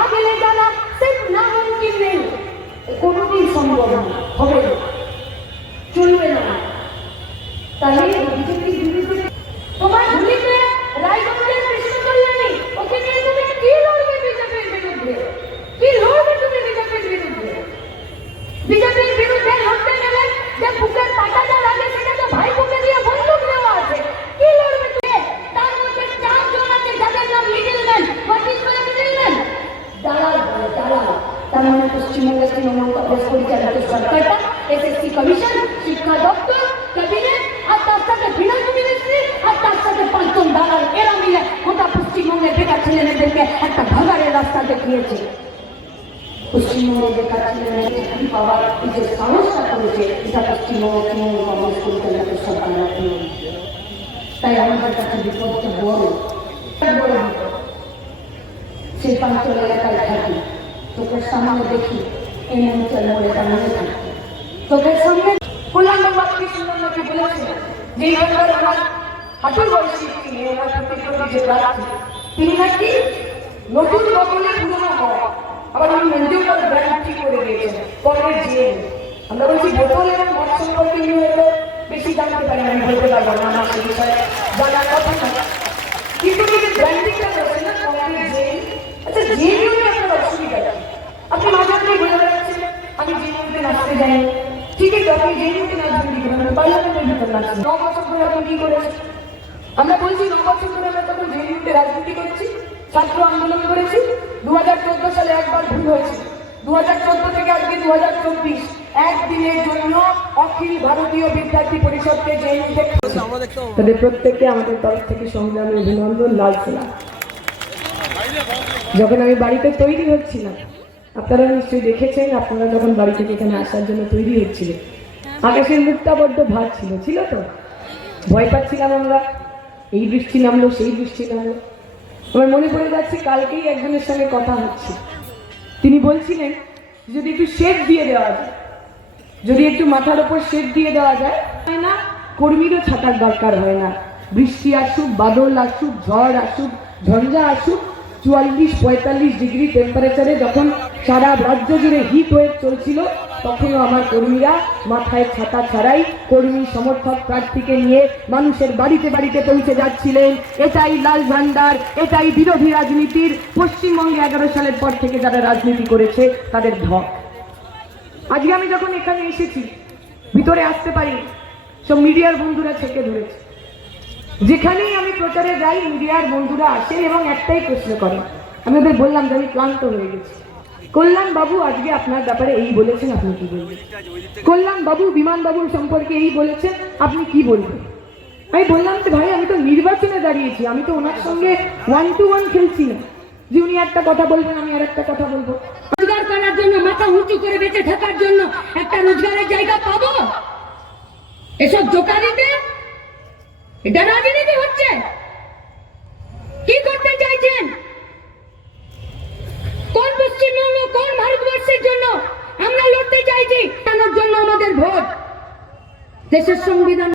না গেলে জানা সেট না মুমকিন নেই কোনোদিন সম্ভব না হবে চলবে না। তাহলে পশ্চিমবঙ্গের তৃণমূল কংগ্রেস পরিচালিত সরকারটা এসএসসি কমিশন শিক্ষা দপ্তর ক্যাবিনেট আর তার সাথে ফিনান্স মিনিস্ট্রি আর তার সাথে পাঁচজন দালাল এরা মিলে গোটা পশ্চিমবঙ্গের বেকার ছেলেমেয়েদেরকে একটা ভাগাড়ের রাস্তা দেখিয়েছে পশ্চিমবঙ্গের বেকার ছেলেমেয়েদের চাকরি পাওয়ার যে সাহসটা করেছে এটা পশ্চিমবঙ্গের তৃণমূল কংগ্রেস পরিচালিত সরকার তাই আমাদের কাছে বিপদটা বড়। বিপদ। শিল্পাঞ্চল এলাকায় চোখের সামনে দেখি, এই অঞ্চল মোড়ে দাঁড়িয়ে থাকি চোখের সামনে কল্যাণবাদ কি সুন্দরকে বলেছিলেন যে এলাকার আমার হাঁটুর বয়সী মেয়ে আমার প্রতিযোগী তিনি নাকি নতুন বদলে পুরনো হয়। আবার উনি মঞ্জুর করে ব্র্যান্ডটি করে দিয়েছেন পরের যে আমরা বলছি, বোতল এবং মদ সম্পর্কে উনি হয়তো বেশি জানতে পারি আমি বলতে পারব না, আমার বিষয়ে জানার কথা কিন্তু এই যে ব্র্যান্ডিংটা করছেন না কংগ্রেস জেল আচ্ছা জেল নিয়ে আপনার অসুবিধা কি? আপনি মাঝে মাঝে বলে বেড়াচ্ছেন আমি জেল নিতে নাচতে ঠিক আছে আপনি পার্লামেন্টের বছর ধরে আপনি কি করেছেন আমরা বলছি বছর ধরে আমরা তখন রাজনীতি করছি, ছাত্র আন্দোলন করেছি দু হাজার চোদ্দ সালে একবার ভুল হয়েছে। দু হাজার চোদ্দ থেকে আজকে দু হাজার চব্বিশ। একদিনের জন্য অখিল ভারতীয় বিদ্যার্থী পরিষদকে নিতে তাদের প্রত্যেককে আমাদের তরফ থেকে সংগ্রামী অভিনন্দন, লাল যখন আমি বাড়িতে তৈরি হচ্ছিলাম আপনারা নিশ্চয়ই দেখেছেন আপনারা যখন বাড়ি থেকে এখানে আসার জন্য তৈরি হচ্ছিলেন আকাশের মুখটা বড্ড ভার ছিল ছিল তো? ভয় পাচ্ছিলাম আমরা। এই বৃষ্টি নামলো সেই বৃষ্টি নামলো। আমার মনে পড়ে যাচ্ছে কালকেই একজনের সঙ্গে কথা হচ্ছে। তিনি বলছিলেন যদি একটু শেড দিয়ে দেওয়া যায় যদি একটু মাথার ওপর শেড দিয়ে দেওয়া যায় হয় না? কর্মীরও ছাতার দরকার হয় না। বৃষ্টি আসুক বাদল আসুক ঝড় আসুক ঝঞ্ঝা আসুক চুয়াল্লিশ, পঁয়তাল্লিশ ডিগ্রি টেম্পারেচারে যখন সারা রাজ্য জুড়ে হিট ওয়েভ চলছিল, তখনও আমার কর্মীরা মাথায় ছাতা ছাড়াই কর্মী সমর্থক প্রার্থীকে নিয়ে মানুষের বাড়িতে বাড়িতে পৌঁছে যাচ্ছিলেন। এটাই লাল ভান্ডার, এটাই বিরোধী রাজনীতির। পশ্চিমবঙ্গে এগারো সালের পর থেকে যারা রাজনীতি করেছে, তাদের ধক আজকে আমি যখন এখানে এসেছি, ভিতরে আসতে পারি সব মিডিয়ার বন্ধুরা থেকে ধরেছে। যেখানেই আমি প্রচারে যাই, মিডিয়ার বন্ধুরা আসেন এবং একটাই প্রশ্ন করেন। আমি ওদের বললাম যে আমি ক্লান্ত হয়ে গেছি। কল্যাণ বাবু আজকে আপনার ব্যাপারে এই বলেছেন, আপনি কি বলবেন? কল্যাণ বাবু, বিমান বাবুর সম্পর্কে এই বলেছেন, আপনি কি বলবেন? আমি বললাম যে, ভাই, আমি তো নির্বাচনে দাঁড়িয়েছি, আমি তো ওনার সঙ্গে ওয়ান টু ওয়ান খেলছি না। যে উনি একটা কথা বলবেন, আমি আর একটা কথা বলব। রোজগার করার জন্য, মাথা উঁচু করে বেঁচে থাকার জন্য একটা রোজগারের জায়গা পাবো? এসব দোকানিতে এটা রাজনীতি হচ্ছে। কি করতে চাইছেন? কোন পশ্চিমবঙ্গ, কোন ভারতবর্ষের জন্য আমরা লড়তে চাইছি? জন্য আমাদের ভোট। দেশের সংবিধান